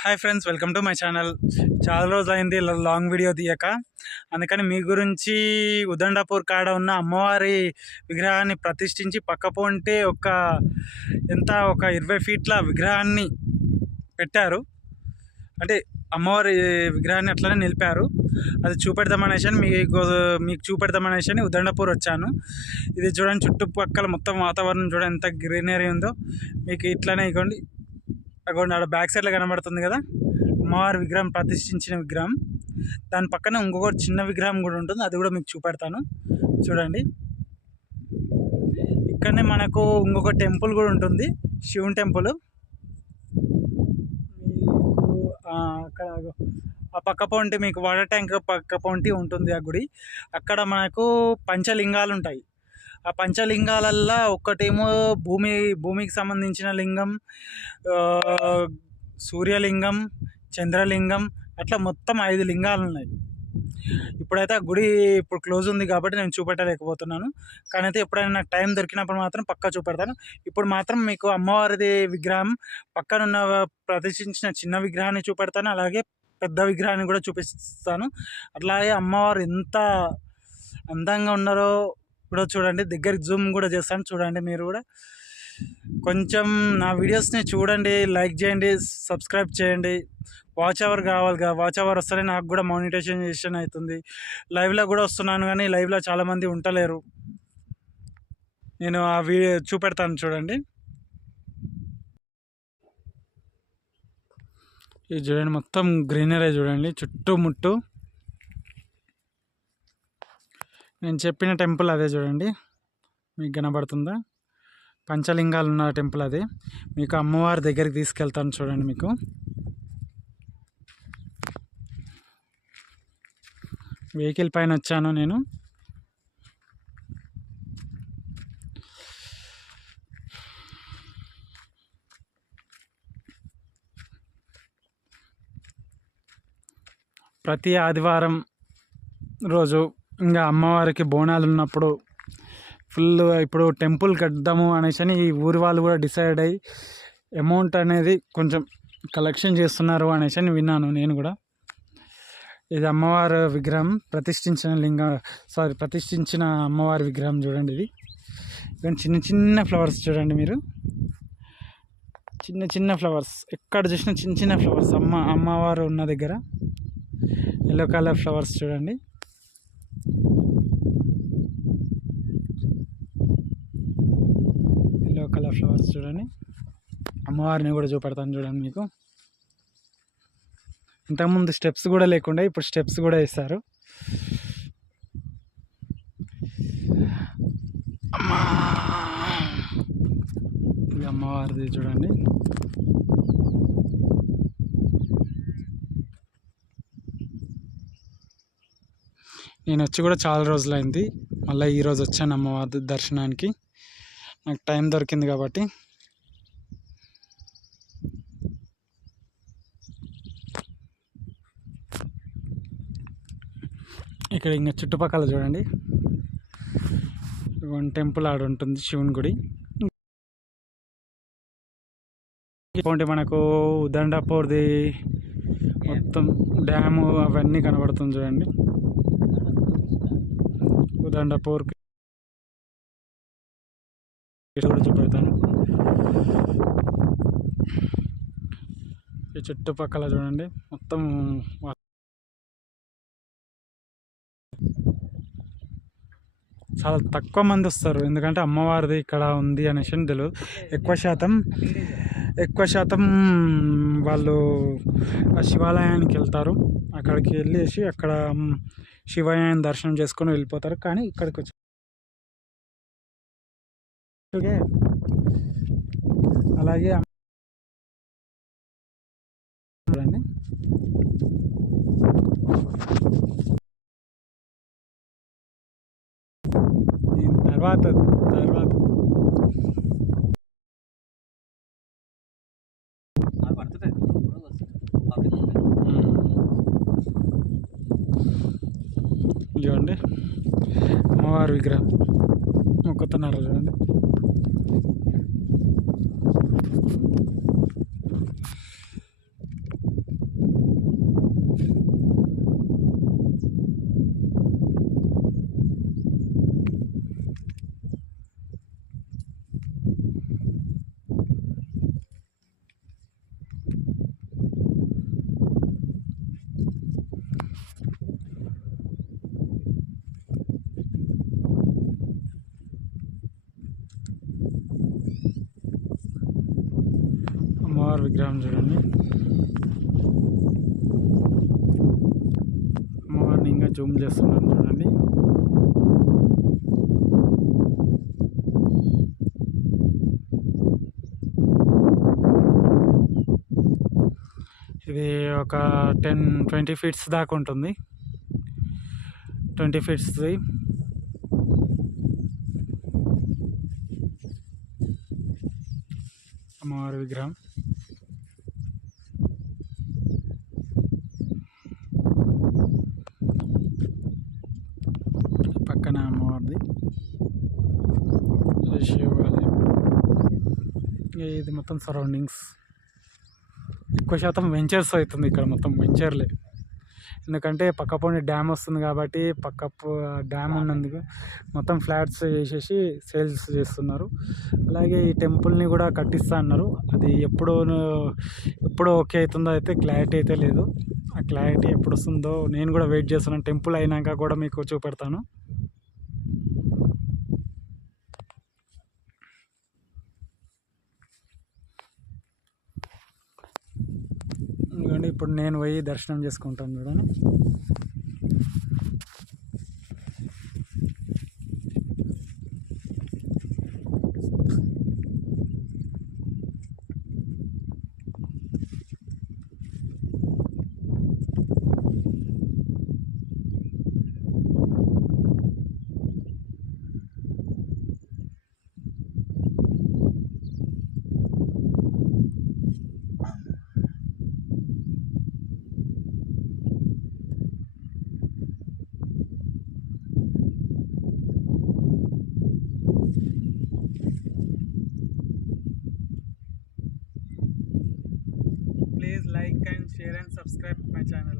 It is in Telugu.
Hi friends, welcome to my channel. చాలా రోజులైంది లాంగ్ వీడియో తీయక, అందుకని మీ గురించి ఉదండాపూర్ కాడ ఉన్న అమ్మవారి విగ్రహాన్ని ప్రతిష్ఠించి పక్కపోంటే ఒక 20 ఫీట్ల విగ్రహాన్ని పెట్టారు. అంటే అమ్మవారి విగ్రహాన్ని అట్లనే నిలిపారు. అది చూపెడదామనేసి మీకు చూపెడదామనేసి ఉదండాపూర్ వచ్చాను. ఇది చూడండి, చుట్టుపక్కల మొత్తం వాతావరణం చూడండి ఎంత గ్రీనరీ ఉందో. మీకు ఇట్లనే ఇవ్వండి, ఆడ బ్యాక్ సైడ్లో కనబడుతుంది కదా అమ్మవారి విగ్రహం, ప్రతిష్ఠించిన విగ్రహం. దాని పక్కన ఇంకొక చిన్న విగ్రహం కూడా ఉంటుంది, అది కూడా మీకు చూపెడతాను. చూడండి, ఇక్కడనే మనకు ఇంకొక టెంపుల్ కూడా ఉంటుంది, శివుని టెంపుల్. అక్కడ ఆ పక్క పొంటి మీకు వాటర్ ట్యాంక్ పక్క పొంటి ఉంటుంది ఆ గుడి. అక్కడ మనకు పంచలింగాలు ఉంటాయి. ఆ పంచలింగాలల్లో ఒక్కటేమో భూమికి సంబంధించిన లింగం, సూర్యలింగం, చంద్రలింగం, అట్లా మొత్తం 5 లింగాలు ఉన్నాయి. ఇప్పుడైతే ఆ గుడి క్లోజ్ ఉంది కాబట్టి నేను చూపెట్టలేకపోతున్నాను. కానీ అయితే ఎప్పుడైనా నాకు టైం దొరికినప్పుడు మాత్రం పక్కా చూపెడతాను. ఇప్పుడు మాత్రం మీకు అమ్మవారిది విగ్రహం పక్కనున్న ప్రతిష్ఠించిన చిన్న విగ్రహాన్ని చూపెడతాను, అలాగే పెద్ద విగ్రహాన్ని కూడా చూపిస్తాను. అట్లాగే అమ్మవారు ఎంత అందంగా ఉన్నారో కూడా చూడండి. దగ్గరికి జూమ్ కూడా చేస్తాను, చూడండి. మీరు కూడా కొంచెం నా వీడియోస్ని చూడండి, లైక్ చేయండి, సబ్స్క్రైబ్ చేయండి. వాచ్ అవర్ కావాలి, వాచ్ అవర్ వస్తేనే నాకు కూడా మానిటైజేషన్ అవుతుంది. లైవ్లో కూడా వస్తున్నాను, కానీ లైవ్లో చాలామంది ఉండలేరు. నేను ఆ వీడియో చూపెడతాను, చూడండి. ఇది చూడండి, మొత్తం గ్రీనరీ చూడండి చుట్టుముట్టు. నేను చెప్పిన టెంపుల్ అదే చూడండి, మీకు కనబడుతుందా? పంచలింగాలు ఉన్న టెంపుల్ అది. మీకు అమ్మవారి దగ్గరికి తీసుకెళ్తాను, చూడండి. మీకు వెహికల్ పైన వచ్చాను నేను. ప్రతి ఆదివారం రోజు ఇంకా అమ్మవారికి బోనాలు ఉన్నప్పుడు ఫుల్ ఇప్పుడు టెంపుల్ కడదాము అనేసి ఈ ఊరి వాళ్ళు కూడా డిసైడ్ అయ్యి అమౌంట్ అనేది కొంచెం కలెక్షన్ చేస్తున్నారు అనేసి విన్నాను నేను కూడా. ఇది అమ్మవారి విగ్రహం, ప్రతిష్ఠించిన అమ్మవారి విగ్రహం చూడండి. ఇది చిన్న చిన్న ఫ్లవర్స్ చూడండి మీరు, చిన్న చిన్న ఫ్లవర్స్, ఎక్కడ చూసినా చిన్న చిన్న ఫ్లవర్స్. అమ్మవారు ఉన్న దగ్గర ఎల్లో కలర్ ఫ్లవర్స్ చూడండి. ఎల్లో కలర్ ఫ్లవర్స్ చూడండి. అమ్మవారిని కూడా చూపెడతాను, చూడండి. మీకు ఇంతకుముందు స్టెప్స్ కూడా లేకుండా ఇప్పుడు స్టెప్స్ కూడా వేస్తారు. ఇది అమ్మవారిది చూడండి. నేను వచ్చి కూడా చాలా రోజులైంది, మళ్ళీ ఈరోజు వచ్చాను అమ్మవారి దర్శనానికి. నాకు టైం దొరికింది కాబట్టి. ఇక్కడ ఇంకా చుట్టుపక్కల చూడండి, టెంపుల్ ఆడ ఉంటుంది, శివుని గుడి. ఇటువంటి మనకు ఉదండాపూర్ది మొత్తం డ్యాము అవన్నీ కనబడుతుంది చూడండి. ఉదండాపూర్కి కూడా చూపెడతాను. ఈ చుట్టుపక్కల చూడండి మొత్తం చాలా తక్కువ మంది వస్తారు, ఎందుకంటే అమ్మవారిది ఇక్కడ ఉంది అనేసి తెలియదు. ఎక్కువ శాతం వాళ్ళు ఆ శివాలయానికి వెళ్తారు. అక్కడికి వెళ్ళేసి అక్కడ శివాలయాన్ని దర్శనం చేసుకొని వెళ్ళిపోతారు. కానీ ఇక్కడికి వచ్చి అలాగే చూడండి. తర్వాత చూడండి అమ్మవారి విగ్రహం మొక్కుతున్నారు చూడండి. విగ్రహం చూడండి. అమ్మవారిని ఇంకా జూమ్ చేస్తున్నాను చూడండి. ఇది ఒక 10-20 ఫీట్స్ దాకా ఉంటుంది. 20 ఫీట్స్ది. అమ్మవారి విగ్రహం. పక్కన అమ్మవారిది శివాలయం. ఇది మొత్తం సరౌండింగ్స్ ఎక్కువ శాతం వెంచర్స్ అవుతుంది ఇక్కడ, మొత్తం వెంచర్లే. ఎందుకంటే పక్కపోని డ్యామ్ వస్తుంది కాబట్టి, పక్క డ్యామ్ ఉన్నందుకు మొత్తం ఫ్లాట్స్ వేసేసి సేల్స్ చేస్తున్నారు. అలాగే ఈ టెంపుల్ని కూడా కట్టిస్తా అన్నారు. అది ఎప్పుడో ఓకే అవుతుందో అయితే క్లారిటీ అయితే లేదు. ఆ క్లారిటీ ఎప్పుడు వస్తుందో నేను కూడా వెయిట్ చేస్తున్నాను. టెంపుల్ అయినాక కూడా మీకు చూపెడతాను. ఎందుకంటే ఇప్పుడు నేను పోయి దర్శనం చేసుకుంటాను చూడండి. Please like and share and subscribe my channel.